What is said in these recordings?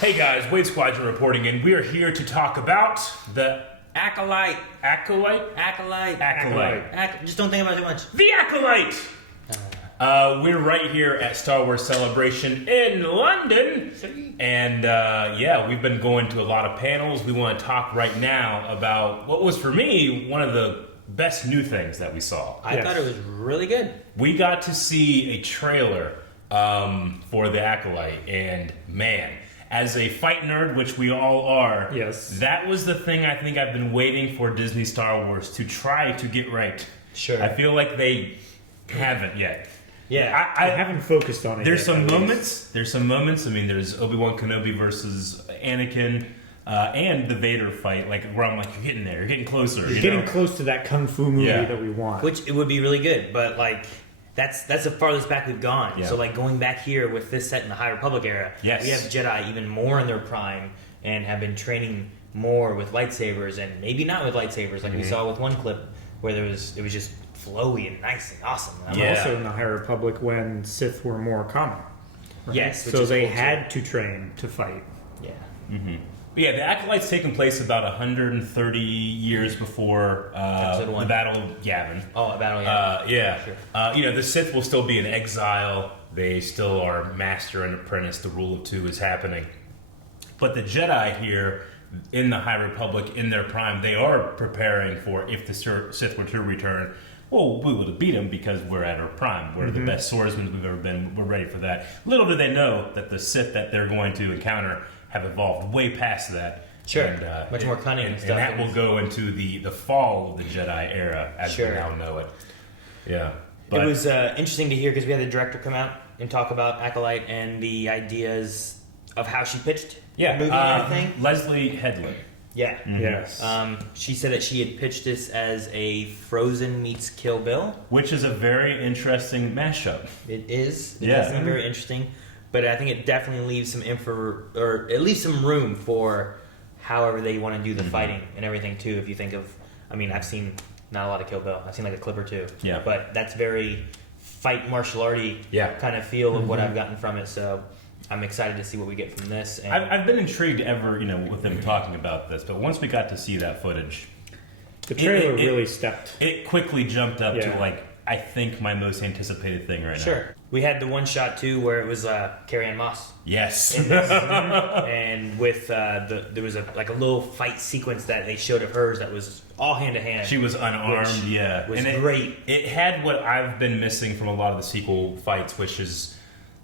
Hey guys, Wave Squadron reporting in. We are here to talk about the Acolyte. Acolyte? Just don't think about it too much. The Acolyte! We're right here at Star Wars Celebration in London. And we've been going to a lot of panels. We want to talk right now about what was, for me, one of the best new things that we saw. I thought it was really good. We got to see a trailer for the Acolyte, and man, as a fight nerd, which we all are, yes, that was the thing I think I've been waiting for Disney Star Wars to try to get right. Sure. I feel like they haven't yet. Yeah, I haven't focused on it. There's some moments. There's some moments. I mean, there's Obi-Wan Kenobi versus Anakin, and the Vader fight. Like where I'm like, you're getting there. You're getting closer. You're getting close to that kung fu movie that we want. Which it would be really good, but like that's the farthest back we've gone. Yeah. So like going back here with this set in the High Republic era, yes, we have Jedi even more in their prime and have been training more with lightsabers and maybe not with lightsabers like we saw with one clip where it was just flowy and nice and awesome. Also in the High Republic when Sith were more common. Right? Yes, so they had to train to fight. Yeah. Mm-hmm. Yeah, the Acolyte's taken place about 130 years before the Battle of Yavin. Oh, a Battle of Yavin. Yeah. Sure. The Sith will still be in exile. They still are master and apprentice. The rule of two is happening. But the Jedi here in the High Republic, in their prime, they are preparing for if the Sith were to return. Well, we would have beat them because we're at our prime. We're the best swordsmen we've ever been. We're ready for that. Little do they know that the Sith that they're going to encounter have evolved way past that. Sure. And, much more cunning and stuff. And that will go into the fall of the Jedi era as we now know it. Yeah. But it was interesting to hear because we had the director come out and talk about Acolyte and the ideas of how she pitched the movie and everything. Leslie Headland. Yeah. Mm-hmm. Yes. She said that she had pitched this as a Frozen meets Kill Bill. Which is a very interesting mashup. It is. It Yeah. does seem very interesting. But I think it definitely leaves some or at least some room for however they want to do the fighting and everything too. If you think of, I mean, I've seen not a lot of Kill Bill. I've seen like a clip or two. Yeah. But that's very fight martial arty kind of feel of what I've gotten from it. So I'm excited to see what we get from this. And I've been intrigued with them talking about this, but once we got to see that footage, the trailer really stepped. It quickly jumped up to like I think my most anticipated thing right now. Sure. We had the one shot too where it was Carrie-Anne Moss. Yes. And with there was a little fight sequence that they showed of hers that was all hand to hand. She was unarmed, was and great. It had what I've been missing from a lot of the sequel fights, which is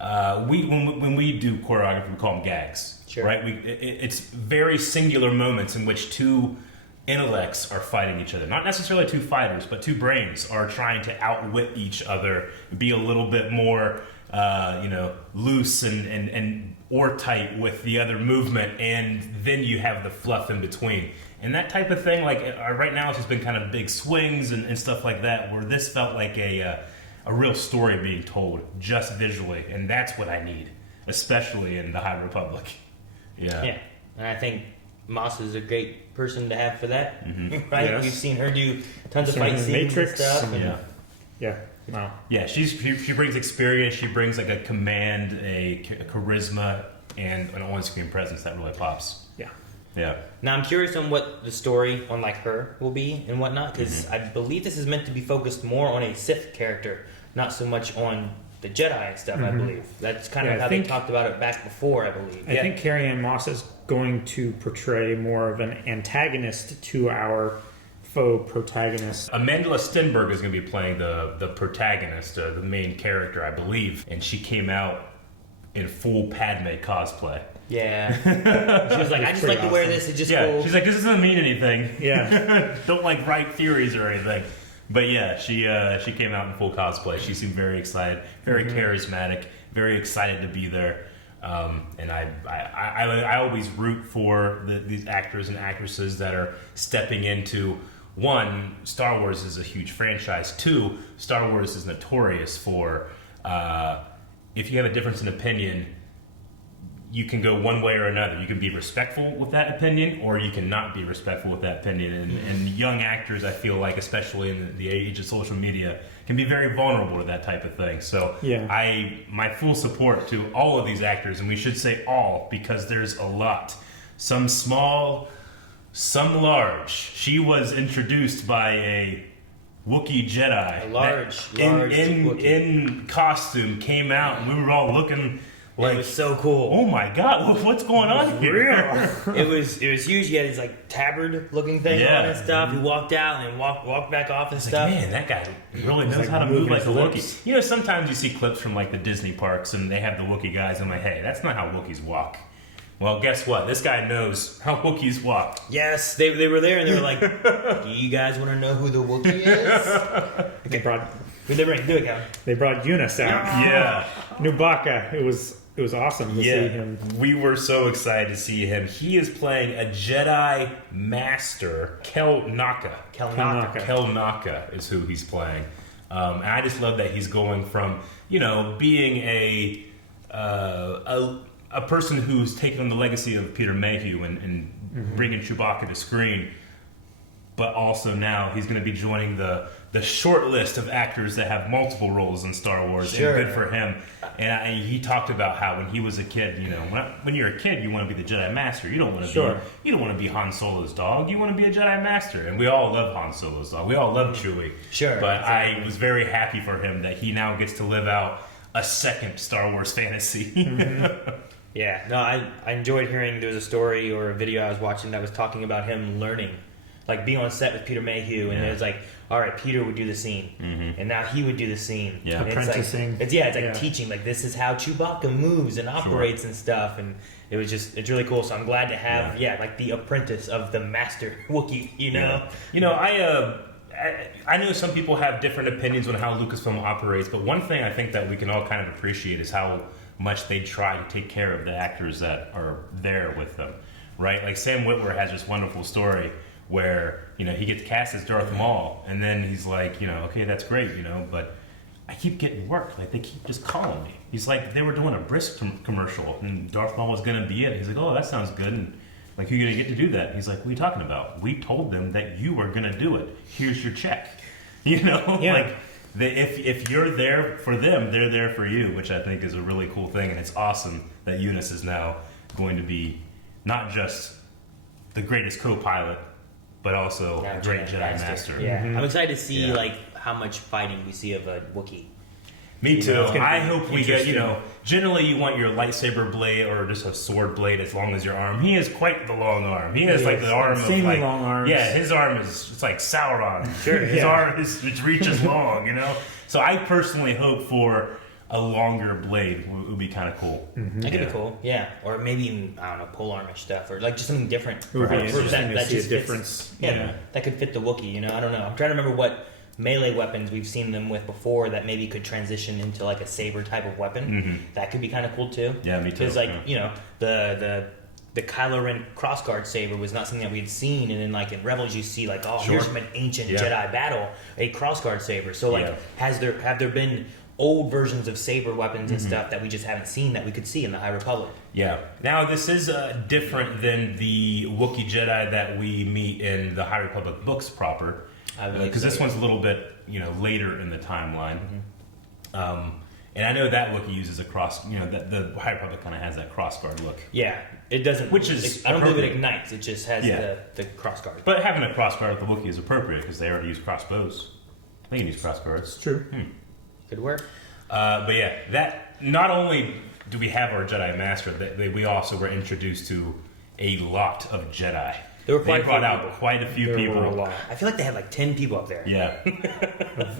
when we do choreography, we call them gags. Sure. Right? It's very singular moments in which two intellects are fighting each other. Not necessarily two fighters, but two brains are trying to outwit each other, be a little bit more, loose and or tight with the other movement, and then you have the fluff in between. And that type of thing, like right now, it's just been kind of big swings and stuff like that, where this felt like a real story being told just visually, and that's what I need, especially in the High Republic. Yeah, and I think Moss is a great person to have for that, right? Yes. You've seen her do tons of fight scenes and stuff. Wow. Yeah, she brings experience. She brings like a command, a charisma, and an on-screen presence that really pops. Yeah. Now I'm curious on what the story on like her will be and whatnot, because I believe this is meant to be focused more on a Sith character, not so much on the Jedi and stuff. I believe that's kind of how they talked about it back before. I believe. I think Carrie-Anne Moss is going to portray more of an antagonist to our faux protagonist. Amandla Stenberg is going to be playing the protagonist, the main character, I believe, and she came out in full Padme cosplay. Yeah. She was like, I just like to wear this. It's just cool. She's like, this doesn't mean anything. Yeah. Don't like write theories or anything. But yeah, she came out in full cosplay. She seemed very excited, very charismatic, very excited to be there. And I always root for these actors and actresses that are stepping into, one, Star Wars is a huge franchise. Two, Star Wars is notorious for if you have a difference in opinion, you can go one way or another. You can be respectful with that opinion, or you can not be respectful with that opinion. And young actors, I feel like, especially in the age of social media, can be very vulnerable to that type of thing. So my full support to all of these actors, and we should say all because there's a lot. Some small, some large. She was introduced by a Wookiee Jedi. A large Wookiee. In costume, came out, and we were all looking like, it was so cool. Oh my God, what's going on here? It was huge. He had his like tabard looking thing on and stuff. He walked out and then walked back off and stuff. Like, man, that guy really knows how to move like a Wookiee. You know, sometimes you see clips from like the Disney parks and they have the Wookiee guys. I'm like, hey, that's not how Wookiees walk. Well, guess what? This guy knows how Wookiees walk. Yes, they were there and they were like, do you guys want to know who the Wookiee is? They brought do it, Kevin. They brought Eunice out. Yeah. Nubaka. It was awesome to see him. We were so excited to see him. He is playing a Jedi Master, Kel Naka. Kel Naka is who he's playing. And I just love that he's going from, being a person who's taken on the legacy of Peter Mayhew and bringing Chewbacca to screen, but also now he's going to be joining the short list of actors that have multiple roles in Star Wars. Sure. And good for him. And he talked about how when he was a kid, when you're a kid, you want to be the Jedi Master. You don't want to be Han Solo's dog. You want to be a Jedi Master. And we all love Han Solo's dog. We all love Chewie. Sure. But I was very happy for him that he now gets to live out a second Star Wars fantasy. Yeah, no, I enjoyed hearing there was a story or a video I was watching that was talking about him learning, like being on set with Peter Mayhew, and it was like, all right, Peter would do the scene, and now he would do the scene. Yeah, apprenticing. It's like teaching, like this is how Chewbacca moves and operates and stuff, and it's really cool. So I'm glad to have like the apprentice of the master Wookiee. I know some people have different opinions on how Lucasfilm operates, but one thing I think that we can all kind of appreciate is how much they try to take care of the actors that are there with them, right? Like Sam Witwer has this wonderful story where, he gets cast as Darth Maul, and then he's like, okay, that's great, but I keep getting work. Like, they keep just calling me. He's like, they were doing a Brisk commercial, and Darth Maul was going to be it. He's like, oh, that sounds good, and like, who are you going to get to do that? He's like, what are you talking about? We told them that you were going to do it. Here's your check. Like, if you're there for them, they're there for you, which I think is a really cool thing, and it's awesome that Eunice is now going to be not just the greatest co-pilot, but also a great Jedi Master. Yeah, I'm excited to see like how much fighting we see of a Wookiee. Me too. I hope we get, generally you want your lightsaber blade or just a sword blade as long as your arm. He has quite the long arm. He has like the arm of like, long arms. Yeah, his arm it's like Sauron. Sure. His arm, his reach is long, So I personally hope for a longer blade would be kind of cool. That could be cool, yeah. Or maybe even, I don't know, polearmish stuff, or like just something different. It would be interesting to see a just difference. Fits, that could fit the Wookiee, I don't know. I'm trying to remember what melee weapons we've seen them with before that maybe could transition into like a saber type of weapon. That could be kind of cool too. Yeah, me too. Because the Kylo Ren crossguard saber was not something that we'd seen, and then like in Rebels you see like, here's from an ancient Jedi battle, a crossguard saber. So like, have there been old versions of saber weapons and stuff that we just haven't seen that we could see in the High Republic? Yeah. Now this is different than the Wookiee Jedi that we meet in the High Republic books proper, because this one's a little bit later in the timeline. And I know that Wookiee uses a cross. That the High Republic kind of has that crossguard look. Yeah, it doesn't. Which is I don't believe it ignites. It just has the crossguard. But having a crossguard with the Wookiee is appropriate because they already use crossbows. They can use crossguards. It's true. Could work. But yeah, that not only do we have our Jedi Master, we also were introduced to a lot of Jedi. There were they brought out quite a few people. Were a lot. I feel like they had like 10 people up there. Yeah.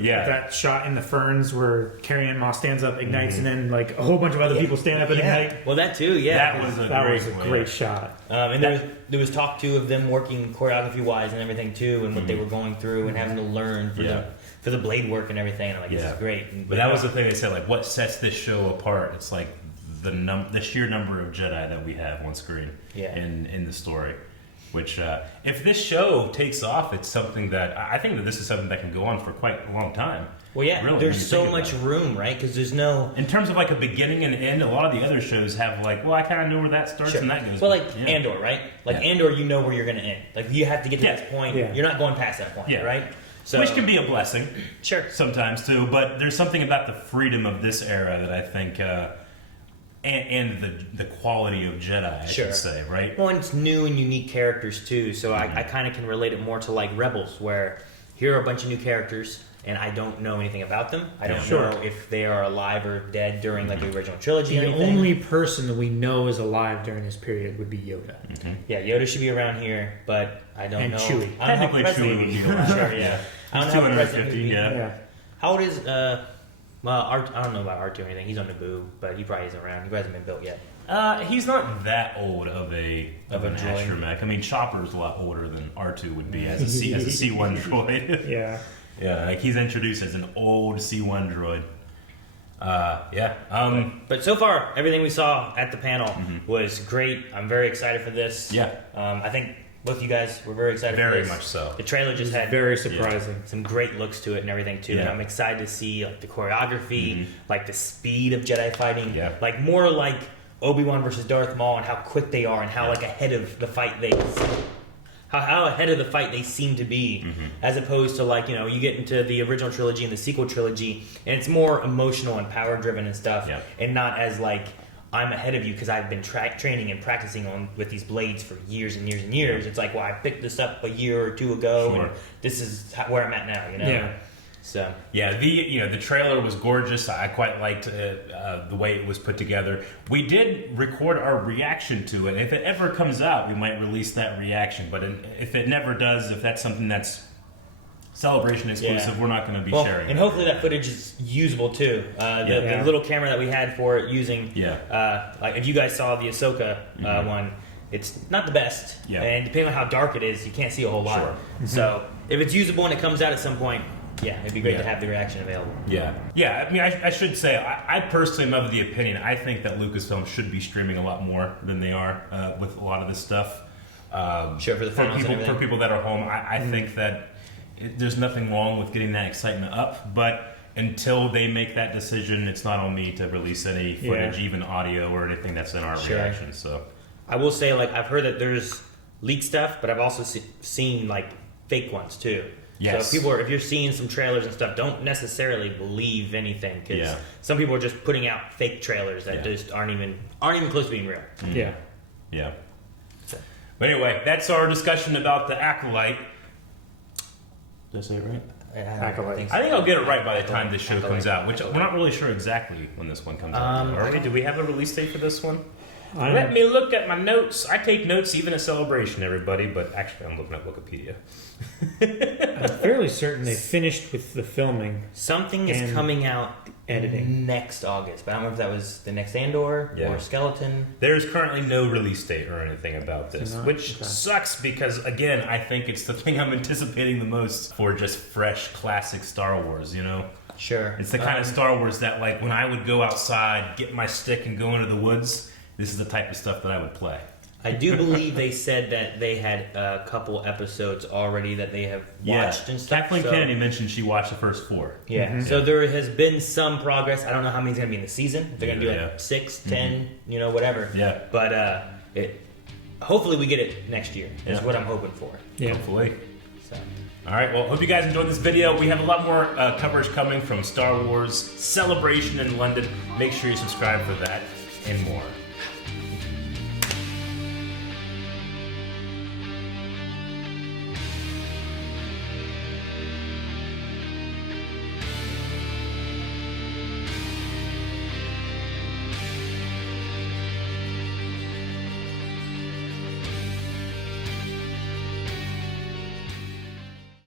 That shot in the ferns where Carrie-Anne Moss stands up, ignites, and then like a whole bunch of other people stand up and ignite. Well, that too, yeah. That was a great shot. And there was talk too of them working choreography wise and everything too, and what they were going through and having to learn for the blade work and everything. And I'm like, this is great. But that was the thing they said, like, what sets this show apart? It's like the sheer number of Jedi that we have on screen in the story. Which, if this show takes off, it's something that I think that this is something that can go on for quite a long time. Well, yeah, really, there's so much room, right? Because there's no... In terms of like a beginning and end, a lot of the other shows have like, well, I kind of know where that starts and that goes. Well, like Andor, right? Like Andor, you know where you're going to end. Like you have to get to this point. Yeah. You're not going past that point, right? So, which can be a blessing. Sure. Sometimes too, but there's something about the freedom of this era that I think, and the quality of Jedi, I should say, right? Well, and it's new and unique characters too, so I kind of can relate it more to like Rebels, where here are a bunch of new characters, and I don't know anything about them. I don't know if they are alive or dead during like the original trilogy. The only person that we know is alive during this period would be Yoda. Mm-hmm. Yeah, Yoda should be around here, but I don't know. Chewie. Technically, Chewie would be alive. Sure, yeah. I don't know how 250, yeah. How old is well, I don't know about R2 or anything. He's on Naboo, but he probably isn't around. He hasn't been built yet. He's not that old of an droid. astromech. I mean, Chopper's a lot older than R2 would be as a C1 droid. Yeah. Yeah, like he's introduced as an old C1 droid. But so far, everything we saw at the panel was great. I'm very excited for this. Yeah. I think both you guys were very excited for Very this. much so. The trailer just had Very surprising. some great looks to it and everything too. Yeah. And I'm excited to see like the choreography, like the speed of Jedi fighting. Yeah. Like more like Obi-Wan versus Darth Maul and how quick they are and how like ahead of the fight they how ahead of the fight they seem to be, as opposed to like, you know, you get into the original trilogy and the sequel trilogy and it's more emotional and power driven and stuff, and not as like I'm ahead of you because I've been training and practicing with these blades for years and years and years. It's like, well, I picked this up a year or two ago, and this is where I'm at now. You know. Yeah. So the trailer was gorgeous. I quite liked the way it was put together. We did record our reaction to it. If it ever comes out, we might release that reaction. But if it never does, if that's something that's Celebration exclusive, we're not going to be sharing. And hopefully that footage is usable too. The little camera that we had for it using, like if you guys saw the Ahsoka one, it's not the best. Yeah. And depending on how dark it is, you can't see a whole lot. Sure. So if it's usable and it comes out at some point, it'd be great to have the reaction available. Yeah. I mean, I should say, I personally am of the opinion, I think that Lucasfilm should be streaming a lot more than they are with a lot of this stuff. For the finals for people that are home, I think that there's nothing wrong with getting that excitement up, but until they make that decision, it's not on me to release any footage, even audio or anything that's in our reaction. So I will say, like, I've heard that there's leaked stuff, but I've also seen like fake ones too. Yes. So if you're seeing some trailers and stuff, don't necessarily believe anything, because some people are just putting out fake trailers that just aren't even close to being real. Yeah. But anyway, that's our discussion about the Acolyte. Did I say it right? Acolyte. I think I'll get it right by the time this show comes out, which we're not really sure exactly when this one comes out. Are we? Do we have a release date for this one? Let me look at my notes. I take notes even at Celebration, everybody, but actually I'm looking at Wikipedia. I'm fairly certain they finished with the filming. Something is coming out editing next August, but I don't know if that was the next Andor or Skeleton. There's currently no release date or anything about this, which sucks because, again, I think it's the thing I'm anticipating the most for just fresh, classic Star Wars, you know? Sure. It's the kind of Star Wars that, like, when I would go outside, get my stick and go into the woods, this is the type of stuff that I would play. I do believe they said that they had a couple episodes already that they have watched and stuff. Kathleen Kennedy mentioned she watched the first 4. Yeah, so there has been some progress. I don't know how many's going to be in the season. If they're going to do like 6, 10, you know, whatever. Yeah. But hopefully we get it next year is what I'm hoping for. Yeah. Hopefully. So. All right, well, hope you guys enjoyed this video. We have a lot more coverage coming from Star Wars Celebration in London. Make sure you subscribe for that and more.